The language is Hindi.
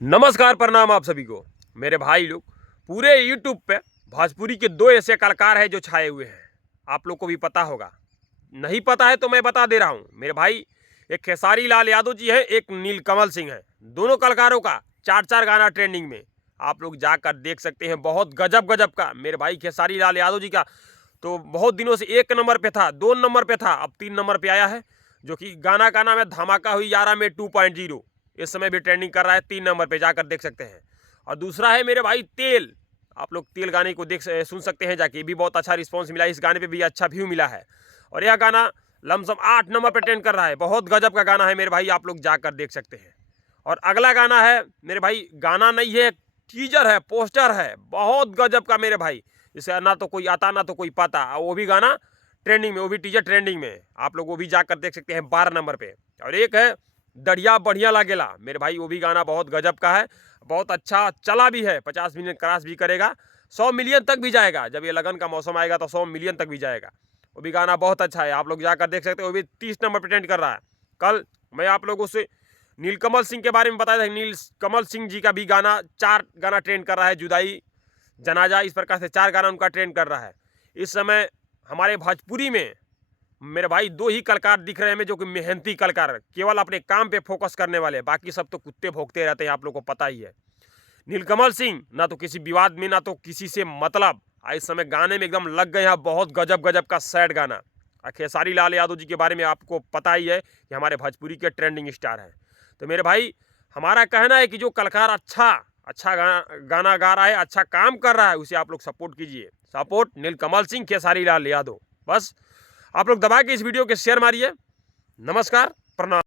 नमस्कार, प्रणाम आप सभी को। मेरे भाई लोग, पूरे यूट्यूब पे भोजपुरी के दो ऐसे कलाकार हैं जो छाए हुए हैं। आप लोग को भी पता होगा, नहीं पता है तो मैं बता दे रहा हूँ। मेरे भाई, एक खेसारी लाल यादव जी है, एक नीलकमल सिंह है। दोनों कलाकारों का चार चार गाना ट्रेंडिंग में। आप लोग जाकर देख सकते हैं, बहुत गजब गजब का। मेरे भाई खेसारी लाल यादव जी का तो बहुत दिनों से 1 नंबर पे था, 2 नंबर पे था, अब 3 नंबर पे आया है। जो कि गाना का नाम है धमाका हुई यारा में 2.0। इस समय भी ट्रेंडिंग कर रहा है, 3 नंबर पे जाकर देख सकते हैं। और दूसरा है मेरे भाई तेल। आप लोग तेल गाने को सुन सकते हैं जाके, भी बहुत अच्छा रिस्पॉन्स मिला, इस गाने पे भी अच्छा व्यू मिला है। और यह गाना लमसम 8 नंबर पे ट्रेंड कर रहा है। बहुत गजब का गाना है मेरे भाई, आप लोग जाकर देख सकते हैं। और अगला गाना है मेरे भाई, गाना नहीं है, टीजर है, पोस्टर है, बहुत गजब का मेरे भाई। इसे ना तो कोई आता ना तो कोई पाता, वो भी गाना ट्रेंडिंग में, वो भी टीजर ट्रेंडिंग में। आप लोग वो भी जाकर देख सकते हैं 12 नंबर पे। और एक है दढ़िया बढ़िया लागेला मेरे भाई, वो भी गाना बहुत गजब का है, बहुत अच्छा चला भी है, 50 मिलियन क्रॉस भी करेगा, 100 मिलियन तक भी जाएगा। जब ये लगन का मौसम आएगा तो 100 मिलियन तक भी जाएगा। वो भी गाना बहुत अच्छा है, आप लोग जाकर देख सकते हो। वो भी 30 नंबर पर ट्रेंड कर रहा है। कल मैं आप लोगों से नीलकमल सिंह के बारे में बताया था। नीलकमल सिंह जी का भी गाना 4 गाना ट्रेंड कर रहा है, जुदाई, जनाजा, इस प्रकार से 4 गाना उनका ट्रेंड कर रहा है। इस समय हमारे भोजपुरी में मेरे भाई 2 ही कलाकार दिख रहे हैं जो कि मेहनती कलाकार, केवल अपने काम पे फोकस करने वाले। बाकी सब तो कुत्ते भोंकते रहते हैं, आप लोग को पता ही है। नीलकमल सिंह ना तो किसी विवाद में, ना तो किसी से मतलब, इस समय गाने में एकदम लग गए हैं। बहुत गजब गजब का सैड गाना। खेसारी लाल यादव जी के बारे में आपको पता ही है कि हमारे भोजपुरी के ट्रेंडिंग स्टार हैं। तो मेरे भाई, हमारा कहना है कि जो कलाकार अच्छा अच्छा गाना गा रहा है, अच्छा काम कर रहा है, उसे आप लोग सपोर्ट कीजिए। सपोर्ट नीलकमल सिंह, खेसारी लाल यादव। बस आप लोग दबा के इस वीडियो के शेयर मारिए। नमस्कार, प्रणाम।